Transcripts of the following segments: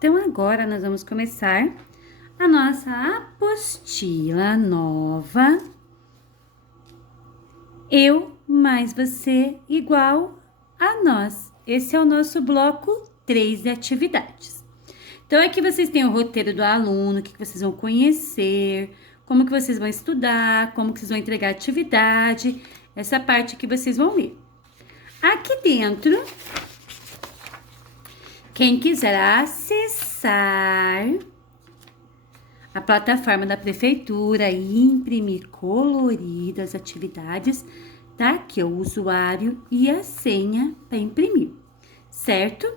Então, agora nós vamos começar a nossa apostila nova. Eu mais você igual a nós. Esse é o nosso bloco 3 de atividades. Então, aqui vocês têm o roteiro do aluno, o que vocês vão conhecer, como que vocês vão estudar, como que vocês vão entregar a atividade, essa parte que vocês vão ler. Aqui dentro, quem quiser acessar a plataforma da prefeitura e imprimir colorido as atividades, tá aqui o usuário e a senha para imprimir, certo?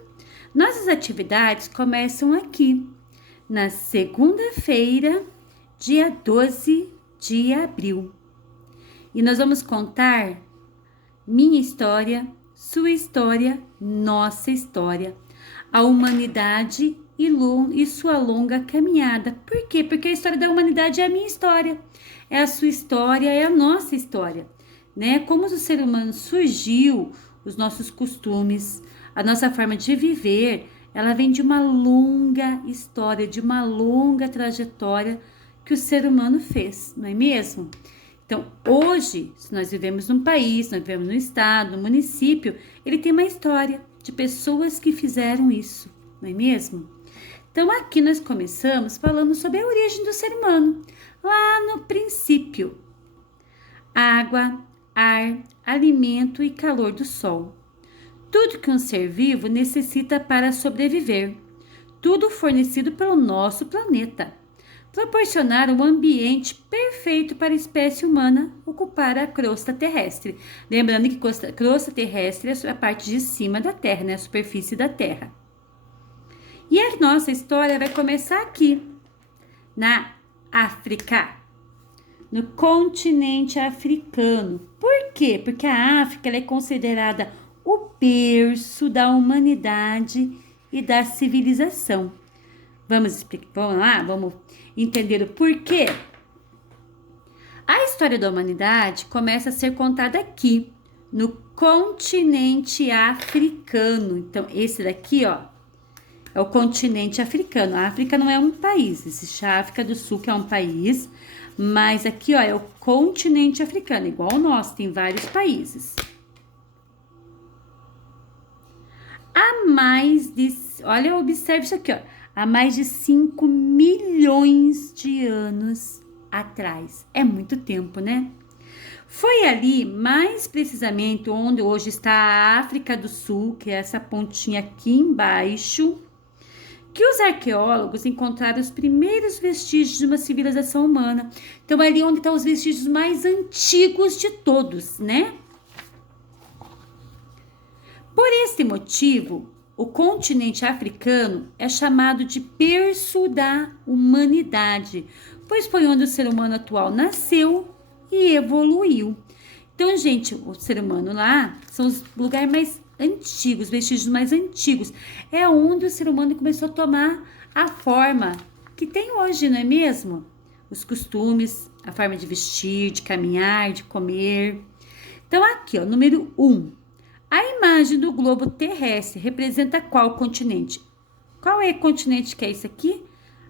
Nossas atividades começam aqui, na segunda-feira, dia 12 de abril. E nós vamos contar minha história, sua história, nossa história, a humanidade e sua longa caminhada. Por quê? Porque a história da humanidade é a minha história, é a sua história, é a nossa história, né? Como o ser humano surgiu, os nossos costumes, a nossa forma de viver, ela vem de uma longa história, de uma longa trajetória que o ser humano fez, não é mesmo? Então, hoje, se nós vivemos num país, nós vivemos num estado, num município, ele tem uma história de pessoas que fizeram isso, não é mesmo? Então, aqui nós começamos falando sobre a origem do ser humano, lá no princípio. Água, ar, alimento e calor do sol. Tudo que um ser vivo necessita para sobreviver. Tudo fornecido pelo nosso planeta. Proporcionar um ambiente perfeito para a espécie humana ocupar a crosta terrestre. Lembrando que crosta terrestre é a parte de cima da Terra, né? A superfície da Terra. E a nossa história vai começar aqui, na África, no continente africano. Por quê? Porque a África ela é considerada o berço da humanidade e da civilização. Vamos explicar, vamos lá, vamos entender o porquê. A história da humanidade começa a ser contada aqui, no continente africano. Então, esse daqui, ó, é o continente africano. A África não é um país, existe a África do Sul, que é um país, mas aqui, ó, é o continente africano, igual o nosso, tem vários países. Olha, observe isso aqui, ó. Há mais de 5 milhões de anos atrás. É muito tempo, né? Foi ali, mais precisamente, onde hoje está a África do Sul, que é essa pontinha aqui embaixo, que os arqueólogos encontraram os primeiros vestígios de uma civilização humana. Então, é ali onde estão os vestígios mais antigos de todos, né? Por este motivo, o continente africano é chamado de berço da humanidade, pois foi onde o ser humano atual nasceu e evoluiu. Então, gente, o ser humano lá são os lugares mais antigos, vestígios mais antigos. É onde o ser humano começou a tomar a forma que tem hoje, não é mesmo? Os costumes, a forma de vestir, de caminhar, de comer. Então, aqui, ó, número 1. A imagem do globo terrestre representa qual continente? Qual é o continente que é isso aqui?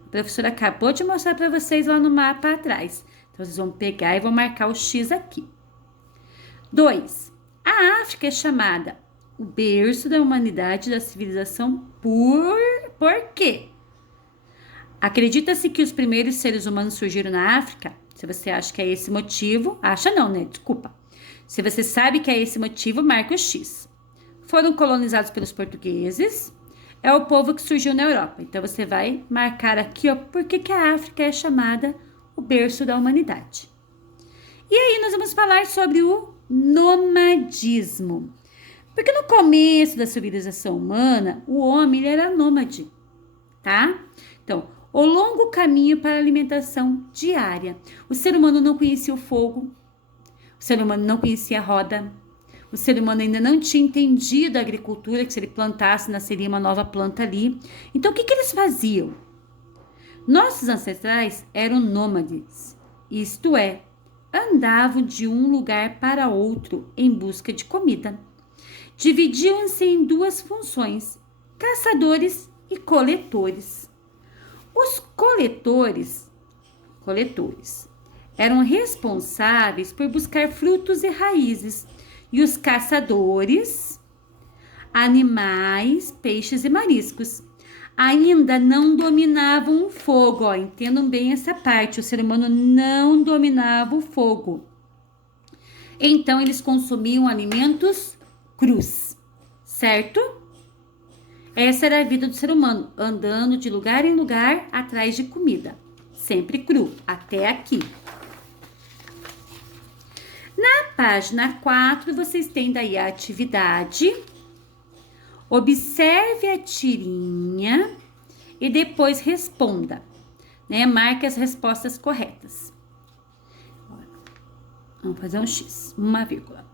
A professora acabou de mostrar para vocês lá no mapa atrás. Então, vocês vão pegar e vão marcar o X aqui. 2. A África é chamada o berço da humanidade e da civilização por quê? Acredita-se que os primeiros seres humanos surgiram na África? Se você acha que é esse motivo, acha não, né? Desculpa. Se você sabe que é esse motivo, marca o X. Foram colonizados pelos portugueses. É o povo que surgiu na Europa. Então, você vai marcar aqui, ó, por que a África é chamada o berço da humanidade. E aí, nós vamos falar sobre o nomadismo. Porque no começo da civilização humana, o homem ele era nômade, tá? Então, o longo caminho para a alimentação diária. O ser humano não conhecia o fogo. O ser humano não conhecia a roda. O ser humano ainda não tinha entendido a agricultura, que se ele plantasse, nasceria uma nova planta ali. Então, o que eles faziam? Nossos ancestrais eram nômades, isto é, andavam de um lugar para outro em busca de comida. Dividiam-se em duas funções, caçadores e coletores. Os coletores eram responsáveis por buscar frutos e raízes, e os caçadores, animais, peixes e mariscos. Ainda não dominavam o fogo, ó, entendam bem essa parte, o ser humano não dominava o fogo. Então, eles consumiam alimentos crus, certo? Essa era a vida do ser humano, andando de lugar em lugar atrás de comida, sempre cru, até aqui. Na página 4, vocês têm daí a atividade. Observe a tirinha e depois responda, né? Marque as respostas corretas. Vamos fazer um X, uma vírgula.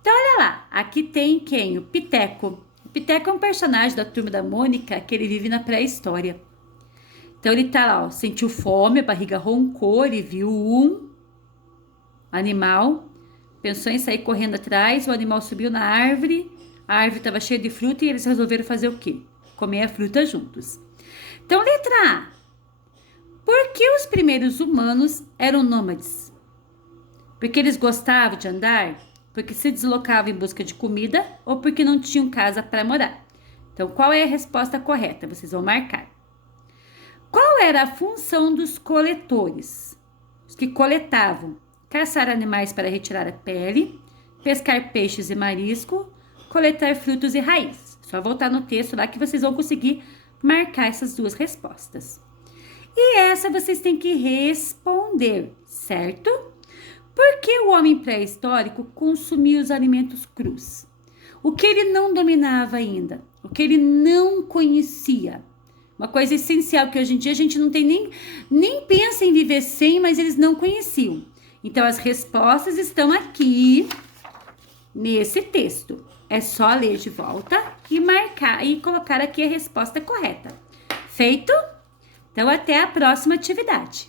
Então, olha lá, aqui tem quem? O Piteco. O Piteco é um personagem da Turma da Mônica que ele vive na pré-história. Então, ele tá lá, ó, sentiu fome, a barriga roncou, ele viu um animal, pensou em sair correndo atrás, o animal subiu na árvore, a árvore estava cheia de fruta e eles resolveram fazer o quê? Comer a fruta juntos. Então, letra A. Por que os primeiros humanos eram nômades? Porque eles gostavam de andar? Porque se deslocavam em busca de comida ou porque não tinham casa para morar? Então, qual é a resposta correta? Vocês vão marcar. Qual era a função dos coletores? Os que coletavam: caçar animais para retirar a pele, pescar peixes e marisco, coletar frutos e raízes. Só voltar no texto lá que vocês vão conseguir marcar essas duas respostas. E essa vocês têm que responder, certo? Por que o homem pré-histórico consumia os alimentos crus? O que ele não dominava ainda? O que ele não conhecia? Uma coisa essencial que hoje em dia a gente não tem nem pensa em viver sem, mas eles não conheciam. Então, as respostas estão aqui nesse texto. É só ler de volta e marcar e colocar aqui a resposta correta. Feito? Então, até a próxima atividade.